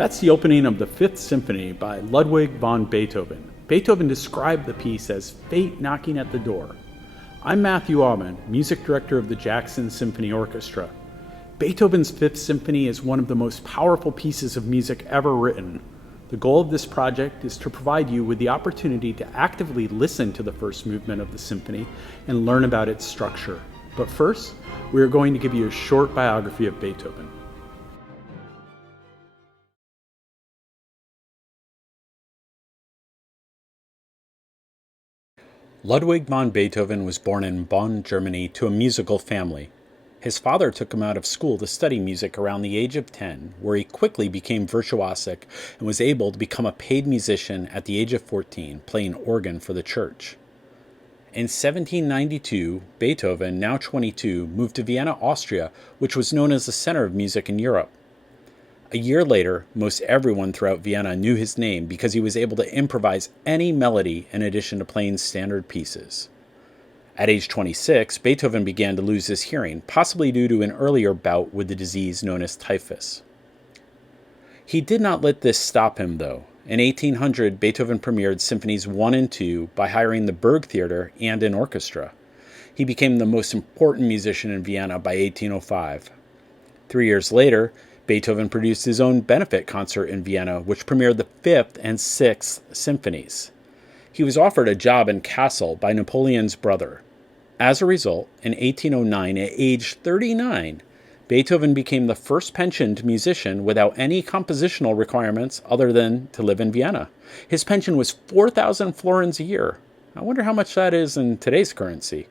That's the opening of the Fifth Symphony by Ludwig van Beethoven. Beethoven described the piece as fate knocking at the door. I'm Matthew Aumann, music director of the Jackson Symphony Orchestra. Beethoven's Fifth Symphony is one of the most powerful pieces of music ever written. The goal of this project is to provide you with the opportunity to actively listen to the first movement of the symphony and learn about its structure. But first, we are going to give you a short biography of Beethoven. Ludwig van Beethoven was born in Bonn, Germany, to a musical family. His father took him out of school to study music around the age of 10, where he quickly became virtuosic and was able to become a paid musician at the age of 14, playing organ for the church. In 1792, Beethoven, now 22, moved to Vienna, Austria, which was known as the center of music in Europe. A year later, most everyone throughout Vienna knew his name because he was able to improvise any melody in addition to playing standard pieces. At age 26, Beethoven began to lose his hearing, possibly due to an earlier bout with the disease known as typhus. He did not let this stop him, though. In 1800, Beethoven premiered Symphonies 1 and 2 by hiring the Burg Theater and an orchestra. He became the most important musician in Vienna by 1805. 3 years later, Beethoven produced his own benefit concert in Vienna, which premiered the 5th and 6th symphonies. He was offered a job in Kassel by Napoleon's brother. As a result, in 1809, at age 39, Beethoven became the first pensioned musician without any compositional requirements other than to live in Vienna. His pension was 4,000 florins a year. I wonder how much that is in today's currency.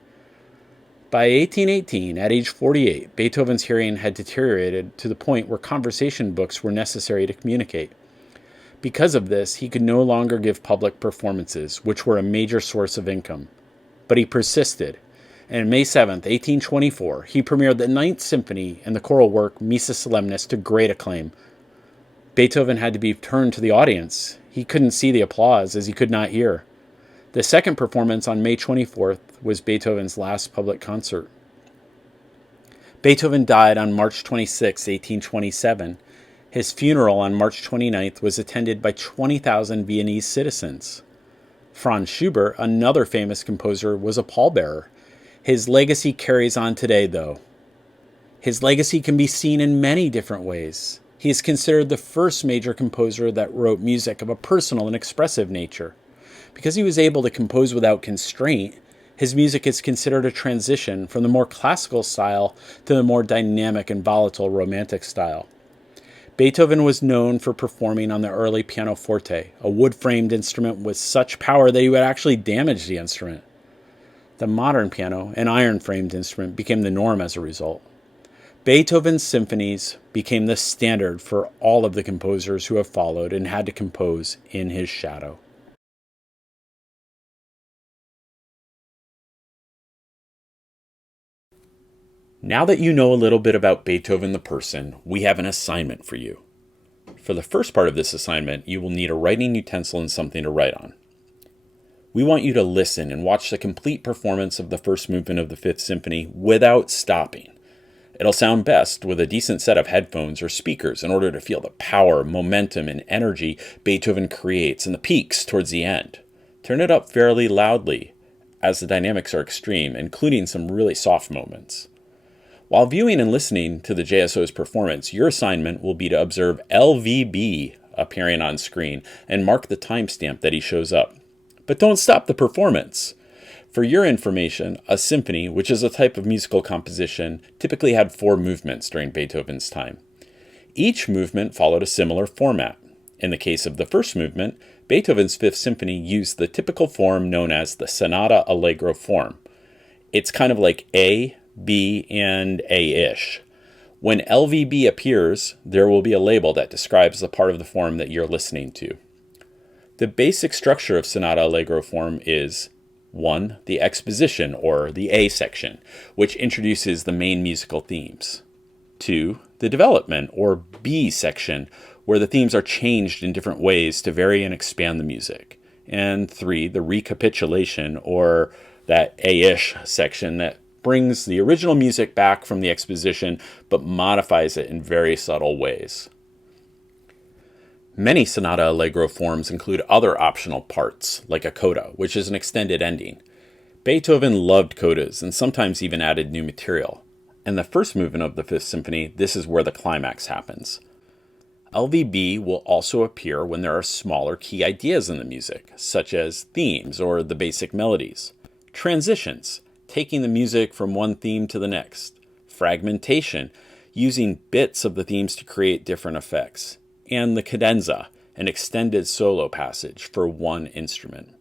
By 1818, at age 48, Beethoven's hearing had deteriorated to the point where conversation books were necessary to communicate. Because of this, he could no longer give public performances, which were a major source of income. But he persisted, and on May 7, 1824, he premiered the Ninth Symphony and the choral work Missa Solemnis to great acclaim. Beethoven had to be turned to the audience. He couldn't see the applause as he could not hear. The second performance on May 24th was Beethoven's last public concert. Beethoven died on March 26, 1827. His funeral on March 29th was attended by 20,000 Viennese citizens. Franz Schubert, another famous composer, was a pallbearer. His legacy carries on today, though. His legacy can be seen in many different ways. He is considered the first major composer that wrote music of a personal and expressive nature. Because he was able to compose without constraint, his music is considered a transition from the more classical style to the more dynamic and volatile romantic style. Beethoven was known for performing on the early pianoforte, a wood-framed instrument with such power that he would actually damage the instrument. The modern piano, an iron-framed instrument, became the norm as a result. Beethoven's symphonies became the standard for all of the composers who have followed and had to compose in his shadow. Now that you know a little bit about Beethoven the person, we have an assignment for you. For the first part of this assignment, you will need a writing utensil and something to write on. We want you to listen and watch the complete performance of the first movement of the Fifth Symphony without stopping. It'll sound best with a decent set of headphones or speakers in order to feel the power, momentum, and energy Beethoven creates in the peaks towards the end. Turn it up fairly loudly, as the dynamics are extreme, including some really soft moments. While viewing and listening to the JSO's performance, your assignment will be to observe LVB appearing on screen and mark the timestamp that he shows up. But don't stop the performance. For your information, a symphony, which is a type of musical composition, typically had 4 movements during Beethoven's time. Each movement followed a similar format. In the case of the first movement, Beethoven's Fifth Symphony used the typical form known as the Sonata Allegro Form. It's kind of like A, B, and A-ish. When LVB appears, there will be a label that describes the part of the form that you're listening to. The basic structure of Sonata Allegro Form is 1. The exposition, or the A section, which introduces the main musical themes. 2. The development, or B section, where the themes are changed in different ways to vary and expand the music. And 3. The recapitulation, or that A-ish section that brings the original music back from the exposition, but modifies it in very subtle ways. Many Sonata Allegro forms include other optional parts, like a coda, which is an extended ending. Beethoven loved codas and sometimes even added new material. In the first movement of the Fifth Symphony, this is where the climax happens. LVB will also appear when there are smaller key ideas in the music, such as themes or the basic melodies. Transitions, taking the music from one theme to the next. Fragmentation, using bits of the themes to create different effects. And the cadenza, an extended solo passage for one instrument.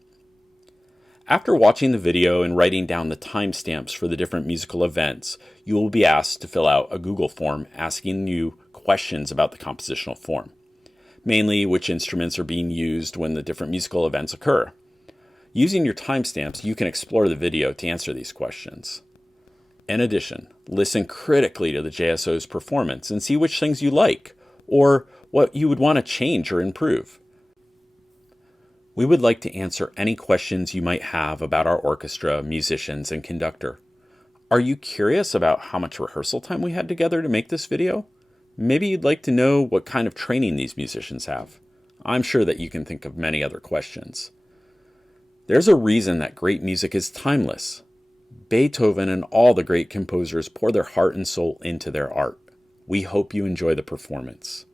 After watching the video and writing down the timestamps for the different musical events, you will be asked to fill out a Google form asking you questions about the compositional form. Mainly, which instruments are being used when the different musical events occur. Using your timestamps, you can explore the video to answer these questions. In addition, listen critically to the JSO's performance and see which things you like, or what you would want to change or improve. We would like to answer any questions you might have about our orchestra, musicians, and conductor. Are you curious about how much rehearsal time we had together to make this video? Maybe you'd like to know what kind of training these musicians have. I'm sure that you can think of many other questions. There's a reason that great music is timeless. Beethoven and all the great composers pour their heart and soul into their art. We hope you enjoy the performance.